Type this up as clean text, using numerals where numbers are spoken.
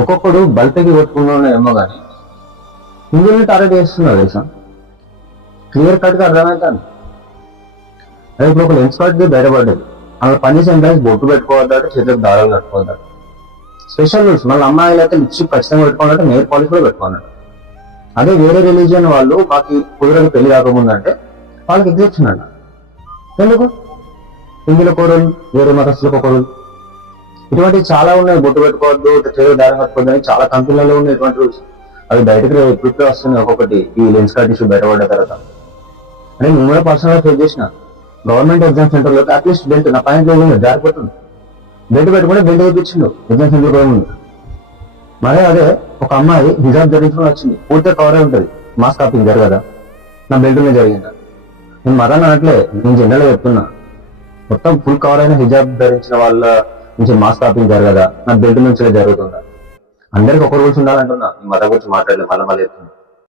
ఒక్కొక్కడు బల్పెక్కి కొట్టుకున్నా ఏమో కానీ హిందువుల్ని టార్గెట్ చేస్తున్నారు తెలుసా. క్లియర్ కట్ గా అర్థమవుతాను. అదే ఇప్పుడు ఒక లెన్స్ కార్డ్ బయటపడ్డది, అలా పనిచేసే ఎంప్లాయీస్ బొట్టు పెట్టుకోవద్దాట, చేతులకు దారాలు కట్టుకోవద్దాట. Special rules. మళ్ళీ అమ్మాయిలు అయితే లిప్స్టిక్ ఖచ్చితంగా పెట్టుకోవాలంటే, నెయిల్ పాలిష్ కూడా పెట్టుకోవాలంట. అదే వేరే రిలీజియన్ వాళ్ళు మాకు కుదరని పెళ్లి కాకముందు అంటే వాళ్ళకి ఎగ్జెప్షన్ అంట. ఎందుకు? హిందువుల కోరలు, వేరే మతస్థులకు ఒకరు, ఇటువంటివి చాలా ఉన్నాయి. బొట్టు పెట్టుకోవద్దు, చేతులు దారం కట్టుకోవద్దు అని చాలా కంపెనీలలో ఉన్నాయి ఇటువంటి రూల్స్. అవి బయటకు ఎప్పుడు వస్తున్నాయి ఒక్కొక్కటి ఈ లెన్స్ కార్డ్ ఇష్యూ బయటపడ్డ తర్వాత. అంటే నేను కూడా పర్సనల్ గా ఫేస్ చేసిన గవర్నమెంట్ ఎగ్జామ్ సెంటర్ లో అట్లీస్ట్ బెల్ట్, నా పాయింట్ లేదు జారిపోతుంది, బెల్ట్ పెట్టుకుంటే బెల్ట్ వేయించిండు ఎగ్జామ్ సెంటర్ కూడా ఉంది. మరి అదే ఒక అమ్మాయి హిజాబ్ ధరించుకుని వచ్చింది, పూర్తిగా కవర్ అయి ఉంటుంది, మాస్ కాపింగ్ జరగదా? నా బెల్ట్ మీద జరిగిందా? నేను మరణ అనట్లే, నేను జనరల్ గా చెప్తున్నా, మొత్తం ఫుల్ కవర్ అయిన హిజాబ్ ధరించిన వాళ్ళ నుంచి మాస్ కాపింగ్ జరగదా? నా బెల్ట్ నుంచి జరుగుతుందా? అందరికి ఒక రూల్స్ ఉండాలంటున్నా. ఈ మత గురించి మాట్లాడలేదు, మళ్ళీ చెప్తున్నా.